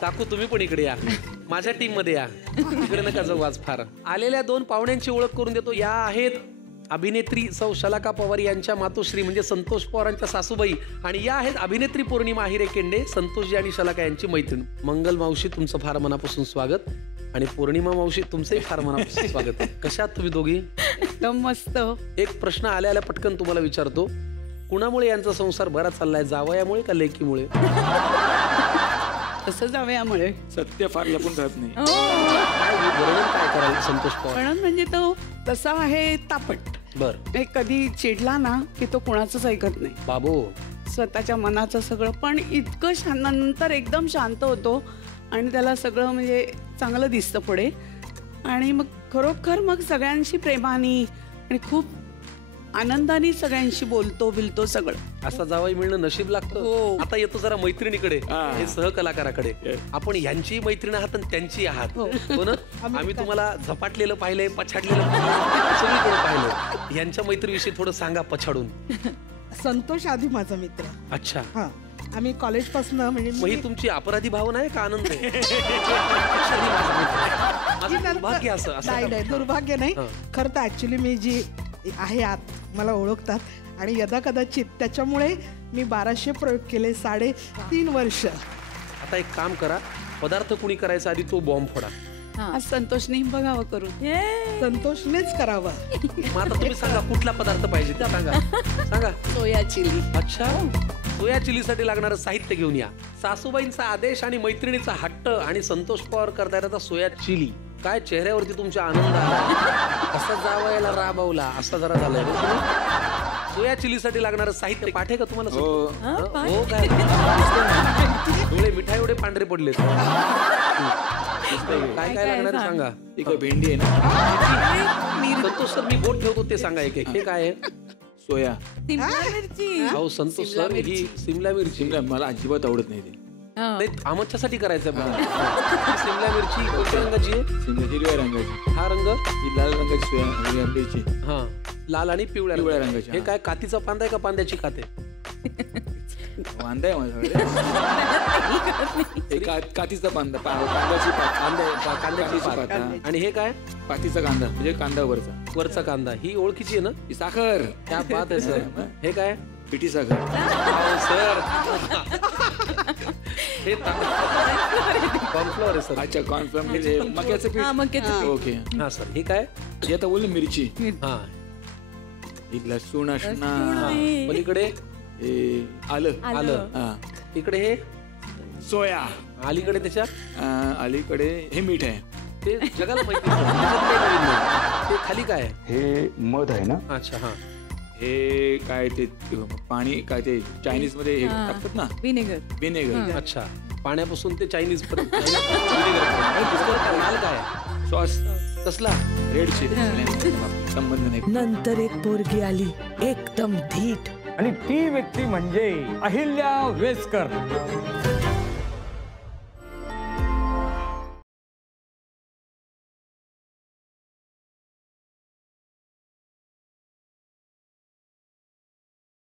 काकू तुम्ही पण इकडे या, माझ्या टीम मध्ये या. इकडे नका जाऊ आज फार. आलेल्या 2 पाहुण्यांची ओळख करून देतो. या आहेत अभिनेत्री सौ शलाका पवार यांच्या मातोश्री म्हणजे संतोष पवारांच्या सासूबाई, आणि या आहेत अभिनेत्री पौर्णिमा अहिरे केंडे, संतोषजी आणि शलाका यांची मैत्रीण. मंगल मावशी तुमचं फार मनापासून स्वागत, आणि पौर्णिमा मावशी तुमचंही फार मनापासून स्वागत. कशा आहात तुम्ही दोघी? एकदम मस्त. एक प्रश्न आल्या पटकन तुम्हाला विचारतो. कुणामुळे यांचा संसार बरा चाललाय, जावयामुळे का लेकीमुळे? कसं जावयामुळे. सत्य फार लपून राहत नाही. काय करायला संतोष पवार? म्हणजे तो तसा आहे तापट. बर. कधी चिडला ना की तो कुणाचंच ऐकत नाही बाबू, स्वतःच्या मनाचं सगळं. पण इतकं नंतर एकदम शांत होतो आणि त्याला सगळं म्हणजे चांगलं दिसतं पुढे, आणि मग खरोखर मग सगळ्यांशी प्रेमाने आणि खूप आनंदाने सगळ्यांशी बोलतो बिलतो सगळं. असा जावई मिळणं नशीब लागतं. आता येतो जरा मैत्रिणीकडे, हे सहकलाकाराकडे. आपण यांची मैत्रीण आहात आणि त्यांची आहात, हो ना? आम्ही तुम्हाला झपाटलेलं पाहिलंय, पछाडलेलं सगळीकडे पाहिलं. यांच्या मैत्रीविषयी थोडं सांगा पछाडून. संतोष आधी माझा मित्र. अच्छा. हा, आम्ही कॉलेज पासून म्हणजे ही तुमची अपराधी भावना आहे का आनंद आहे? दुर्भाग्य असं नाही, दुर्भाग्य नाही. खरं तर ऍक्च्युली मी जी आहे आत मला ओळखतात, आणि यदा कदाचित त्याच्यामुळे मी 1200 प्रयोग केले 3.5 वर्ष. आता एक काम करा, पदार्थ कुणी करायचा आधी तो बॉम्ब फोडा. आज संतोषने बघावं करून. संतोषनेच करावं. मग आता तुम्ही सांगा कुठला पदार्थ पाहिजे ते सांगा. सांगा. Soya chilli. अच्छा, सोया चिलीसाठी लागणारं साहित्य घेऊन या. सासूबाईंचा आदेश आणि मैत्रिणीचा हट्ट आणि संतोष पवार करता येतात सोया चिली. काय चेहऱ्यावरती तुमचा आनंद आला, कसा जावायला राबवला असा जरा झालाय. सोया चिलीसाठी लागणारं साहित्य पाठे का तुम्हाला? हो काय? डोळे मिठाई एवढे पांढरे पडले. काय काय लागणार सांगा. ठीक आहे, भेंडी आहे ना. संतोष सर मी बोट ठेवतो ते सांगा. एक हे काय आहे? सोया. हो संतोष सर, ही सिमला मिरची. मला अजिबात आवडत नाही ते. नाही, आमच्यासाठी करायचं. सिमला मिरची कोणत्या रंगाची आहे? हिरव्या रंगाची. हा रंग? ही लाल रंगाची सोया मिरची. हा, लाल आणि पिवळ्या हे काय कातीचा पांदा आहे का पांद्याची काते? कांदा आहे माझ्याकडे. कातीचा पांदा, कांद्याची कांद्याची पात. आणि हे काय? पातीचा कांदा म्हणजे कांदा वरचा कांदा. ही ओळखीची आहे ना? ही साखर. क्या बात आहे सर. हे काय? पिठी साखर. सर हे कॉर्नफ्लॉवर आहे सर. अच्छा, कॉर्नफ्लॉवर म्हणजे मक्याचं पीठ. ओके. हा सर. हे काय? हे आता बोलले मिरची. हा, लसूण असणार. पलीकडे आलं. इकडे हे सोया. अलीकडे त्याच्या अलीकडे हे मीठ आहे. ते जगाला माहिती. ते खाली काय आहे? हे मध आहे ना? अच्छा. हा, हे काय ते पाणी, काय ते चायनीज मध्ये हे टाकतात ना, विनेगर. अच्छा, पाण्यापासून ते चायनीज पर्यंत. लाल काय? सॉस. कसला? Red chilli. संबंध नाही. नंतर एक पोरगी आली एकदम धीट, आणि ती व्यक्ती म्हणजे अहिल्या वेसकर.